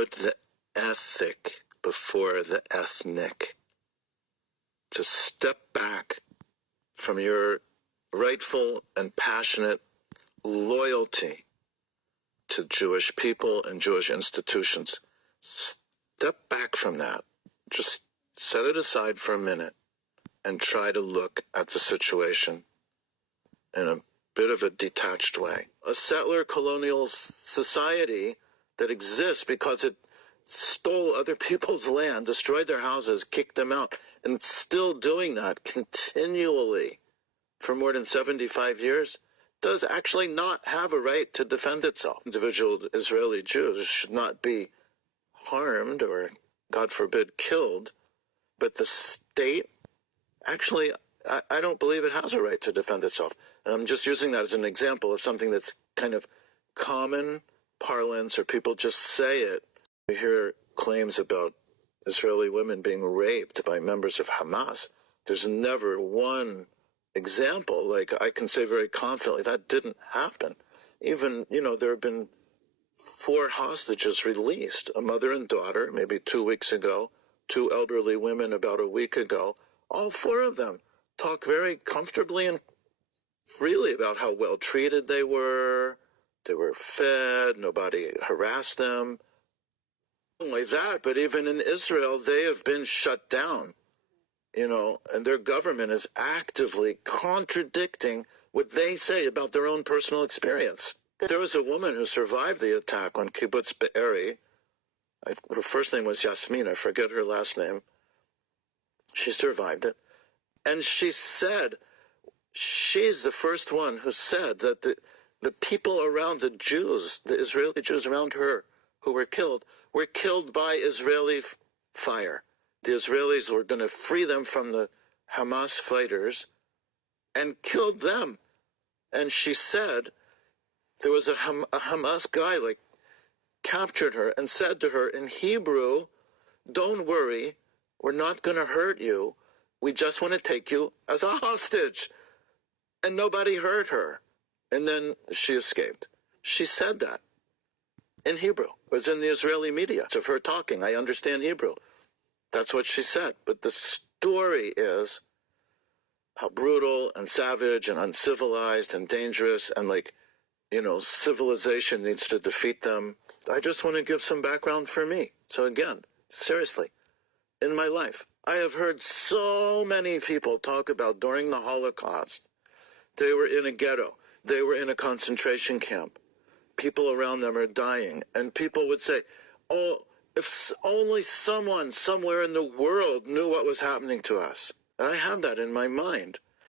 put the ethic before the ethnic. Just step back from your rightful and passionate loyalty to Jewish people and Jewish institutions. Step back from that. Just set it aside for a minute and try to look at the situation in a bit of a detached way. A settler colonial society that exists because it stole other people's land, destroyed their houses, kicked them out, and it's still doing that continually for more than 75 years, does actually not have a right to defend itself. Individual Israeli Jews should not be harmed or, God forbid, killed, but the state, actually, I don't believe it has a right to defend itself. And I'm just using that as an example of something that's kind of common parlance, or people just say it. We hear claims about Israeli women being raped by members of Hamas. There's never one example, like I can say very confidently, that didn't happen. Even, there have been 4 hostages released, a mother and daughter, maybe 2 weeks ago, 2 elderly women about a week ago. All 4 of them talk very comfortably and freely about how well treated they were fed, nobody harassed them. Not only that, but even in Israel, they have been shut down. And their government is actively contradicting what they say about their own personal experience. There was a woman who survived the attack on Kibbutz Be'eri. Her first name was Yasmin, I forget her last name. She survived it. And she said, she's the first one who said that the people around the Jews, the Israeli Jews around her who were killed by Israeli fire. The Israelis were going to free them from the Hamas fighters and killed them. And she said there was a Hamas guy, captured her and said to her in Hebrew, "Don't worry, we're not going to hurt you. We just want to take you as a hostage." And nobody hurt her. And then she escaped. She said that in Hebrew. It was in the Israeli media. It's of her talking. I understand Hebrew. That's what she said. But the story is how brutal and savage and uncivilized and dangerous and civilization needs to defeat them. I just want to give some background for me. So again, seriously, in my life, I have heard so many people talk about during the Holocaust, they were in a ghetto, they were in a concentration camp, people around them are dying, and people would say, "Oh, if only someone somewhere in the world knew what was happening to us." And I have that in my mind.